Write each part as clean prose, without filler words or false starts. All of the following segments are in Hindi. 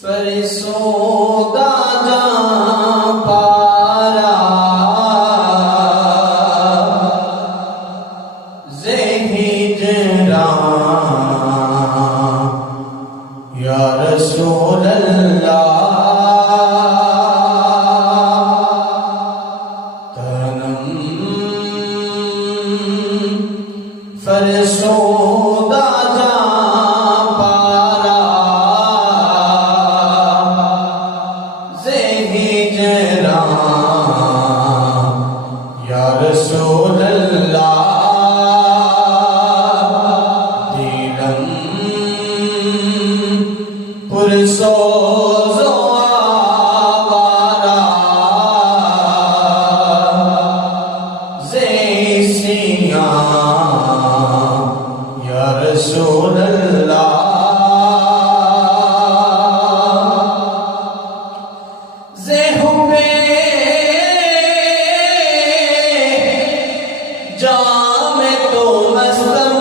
फरिसोदा जां पारा ज़ेही जरां या रसूल अल्लाह तनम फरिसोदा या रसूल अल्लाह दिलम पुरसोज़ो आवारा ज़ेसियां या रसूल अल्लाह जाम तो मस्तम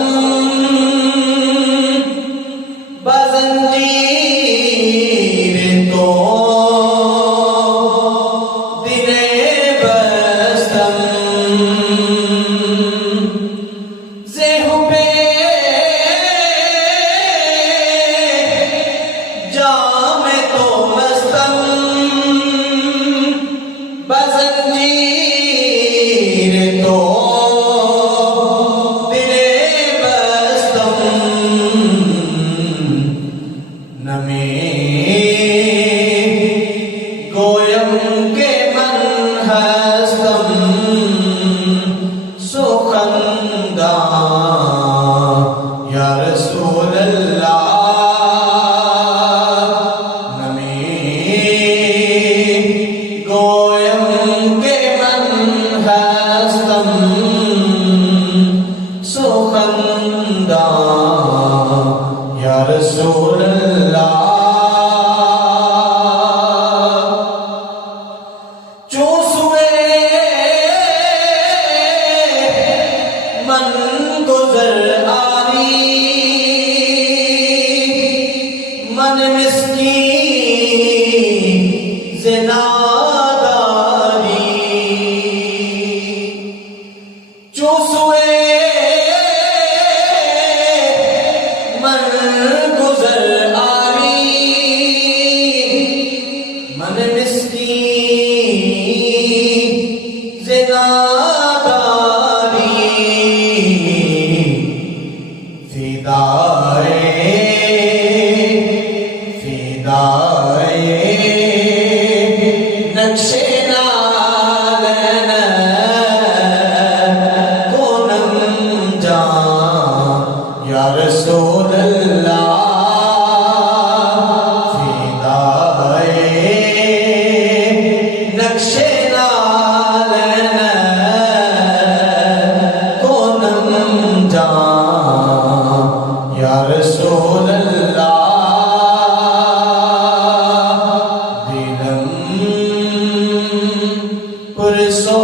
बज़ंजीर तो दिले बस्तम ज़ेहुबे जाम तो मस्तम बज़ंजीर तो गोयम के मन हस्तम सुखंदा या रसूल अल्लाह नमी गोयम के मन हस्तम सुखंदा या रसूल अल्लाह मन गुज़र आरी मन मिस्कीन ज़िनादारी चूसुए मन गुज़र आरी मन मिस्कीन ज़िनादारी फिदाए नक्शे नालन कोनम जां या रसूल अल्लाह फिदाए नक्शे नालन कोनम जां या रसूल अल्लाह दिलम पुरसो